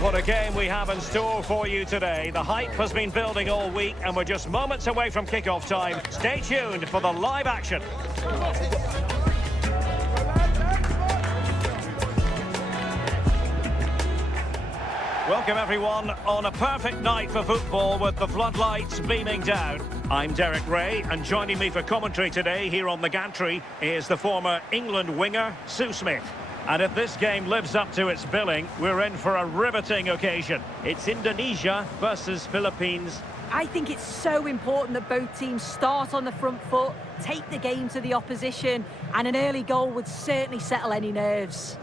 Well, what a game we have in store for you today. The hype has been building all week and we're just moments away from kick-off time. Stay tuned for the live action. Welcome everyone on a perfect night for football with the floodlights beaming down. I'm Derek Ray, and joining me for commentary today here on the gantry is the former England winger, Sue Smith. And if this game lives up to its billing, we're in for a riveting occasion. It's Indonesia versus Philippines. I think it's so important that both teams start on the front foot, take the game to the opposition, and an early goal would certainly settle any nerves.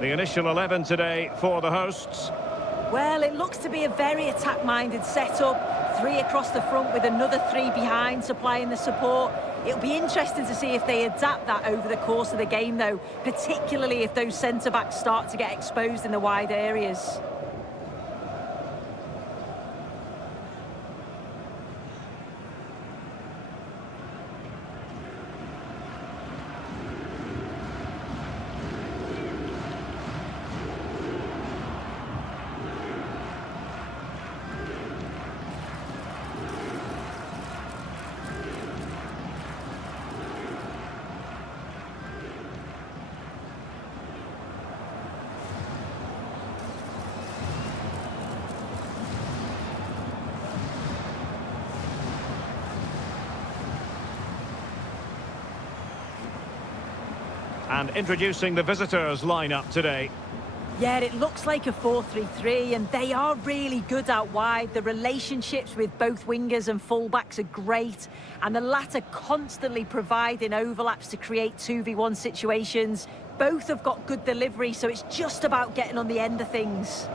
The initial 11 today for the hosts. Well, it looks to be a very attack-minded setup. 3 across the front with another 3 behind supplying the support. It'll be interesting to see if they adapt that over the course of the game, though, particularly if those centre-backs start to get exposed in the wide areas. And introducing the visitors lineup today. Yeah, it looks like a 4-3-3, and they are really good out wide. The relationships with both wingers and fullbacks are great, and the latter constantly providing overlaps to create 2v1 situations. Both have got good delivery, so it's just about getting on the end of things.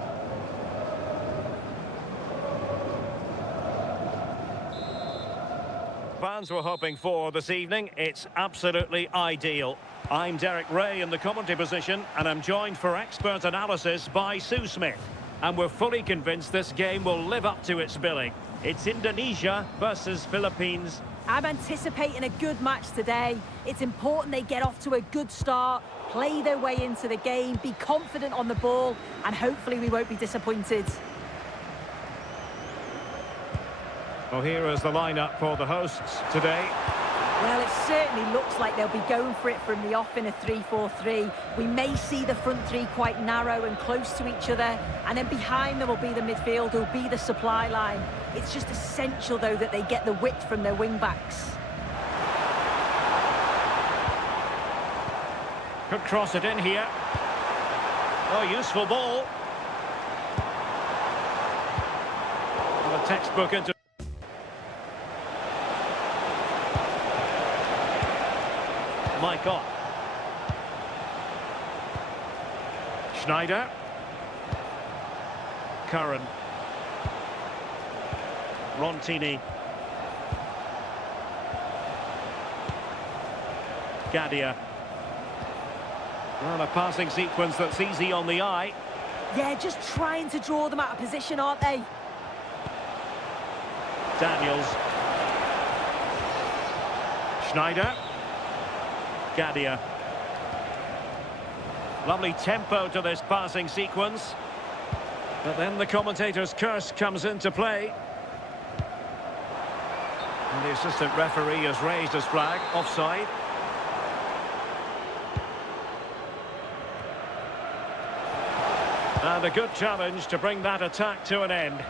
Fans were hoping for this evening. It's absolutely ideal. I'm Derek Ray in the commentary position, and I'm joined for expert analysis by Sue Smith. And we're fully convinced this game will live up to its billing. It's Indonesia versus Philippines. I'm anticipating a good match today. It's important they get off to a good start, play their way into the game, be confident on the ball, and hopefully we won't be disappointed. Well, here is the lineup for the hosts today. Well, it certainly looks like they'll be going for it from the off in a 3-4-3. We may see the front 3 quite narrow and close to each other, and then behind them will be the midfield, who'll be the supply line. It's just essential, though, that they get the width from their wing-backs. Could cross it in here. Oh, useful ball. And a textbook into... My God. Schneider. Curran. Rontini. Gadia. Well, a passing sequence that's easy on the eye. Yeah, just trying to draw them out of position, aren't they? Daniels. Schneider. Gadia. Lovely tempo to this passing sequence. But then the commentator's curse comes into play. And the assistant referee has raised his flag, offside. And a good challenge to bring that attack to an end.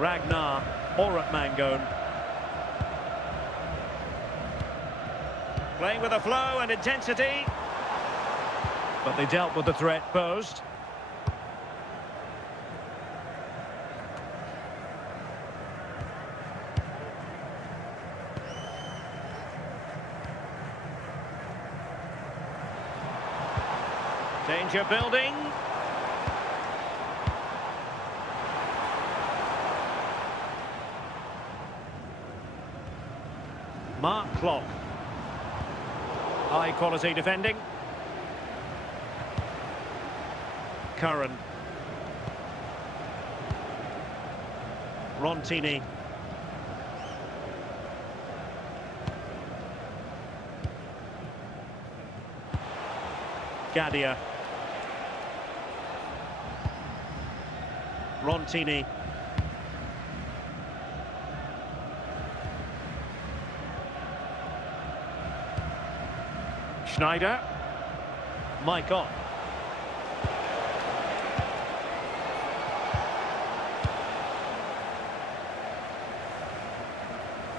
Ragnar, Orat Mangon. Playing with a flow and intensity. But they dealt with the threat posed. Danger building. Mark Klopp. High quality defending. Curran. Rontini. Gadia. Rontini. Schneider. Maicon.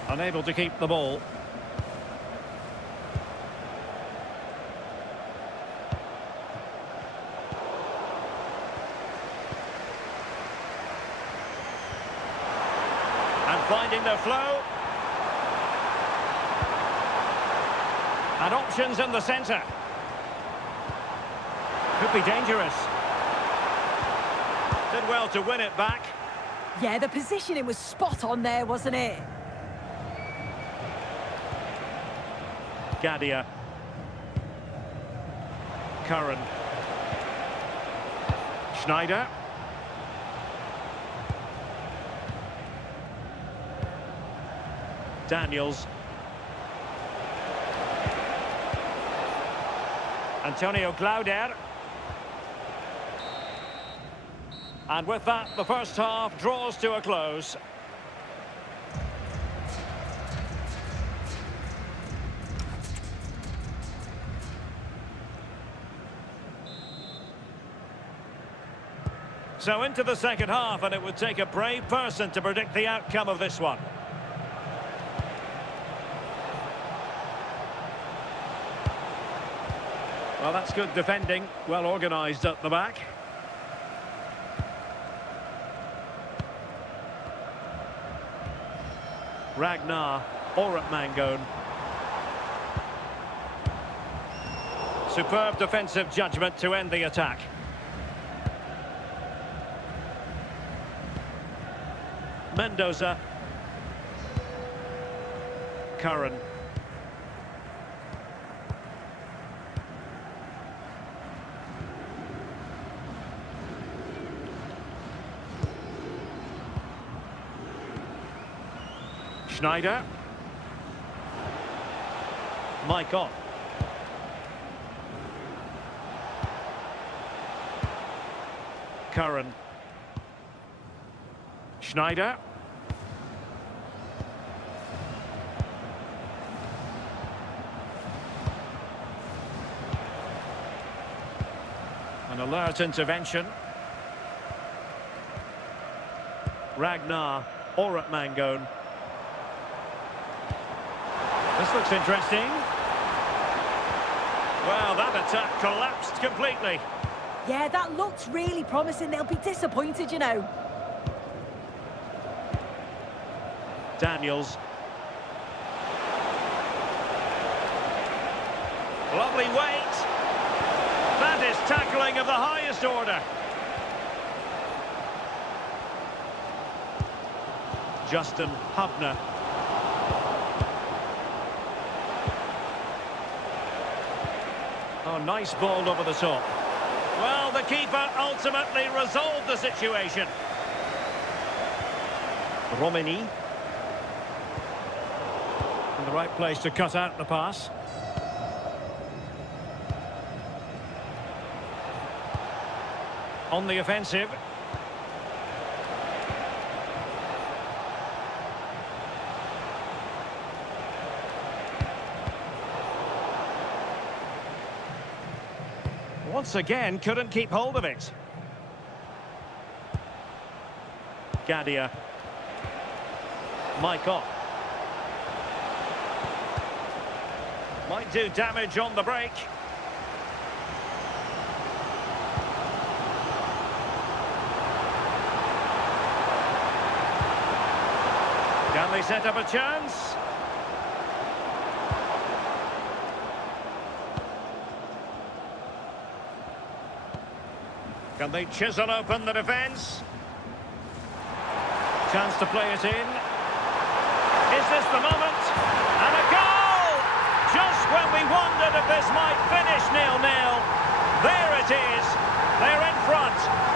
Unable to keep the ball. And finding their flow. And options in the centre. Could be dangerous. Did well to win it back. Yeah, the positioning was spot on there, wasn't it? Gadia. Curran. Schneider. Daniels. Antonio Glauder. And with that, the first half draws to a close. So into the second half, and it would take a brave person to predict the outcome of this one. Well, that's good defending, well organised at the back. Ragnar, Orat Mangon. Superb defensive judgment to end the attack. Mendoza. Curran. Schneider. Maicon. Curran. Schneider. An alert intervention. Ragnar, Orat Mangon. This looks interesting. Well, that attack collapsed completely. Yeah, that looked really promising. They'll be disappointed, you know. Daniels. Lovely weight. That is tackling of the highest order. Justin Hubner. Oh, nice ball over the top. Well, the keeper ultimately resolved the situation. Romini. In the right place to cut out the pass. On the offensive. Once again, couldn't keep hold of it. Gadia. Michael. Might do damage on the break. Can they set up a chance? Can they chisel open the defence? Chance to play it in. Is this the moment? And a goal! Just when we wondered if this might finish 0-0. There it is. They're in front.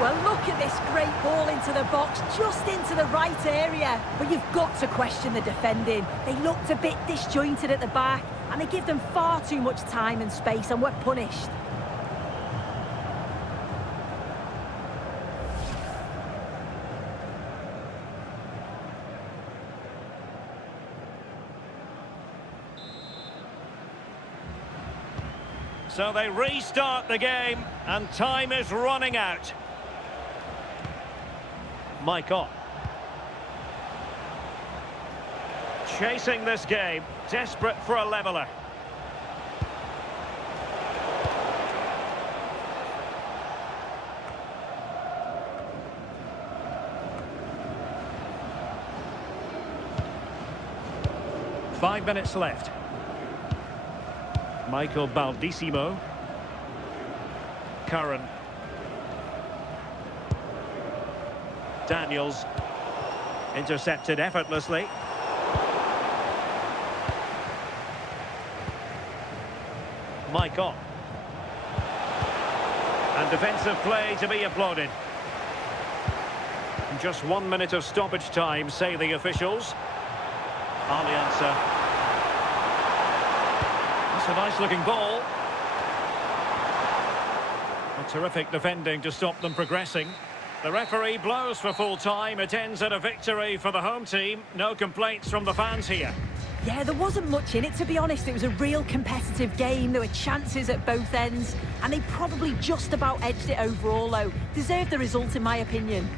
Well, look at this great ball into the box, just into the right area. But you've got to question the defending. They looked a bit disjointed at the back, and they give them far too much time and space, and were punished. So they restart the game, and time is running out. Michael. Chasing this game, desperate for a leveller. Five minutes left. Michael Baldissimo. Curran. Daniels. Intercepted effortlessly. Michael. And defensive play to be applauded. Just 1 minute of stoppage time, say the officials. Alianza. That's a nice-looking ball. A terrific defending to stop them progressing. The referee blows for full time. It ends at a victory for the home team. No complaints from the fans here. Yeah, there wasn't much in it, to be honest. It was a real competitive game. There were chances at both ends, and they probably just about edged it overall, though. Deserved the result, in my opinion.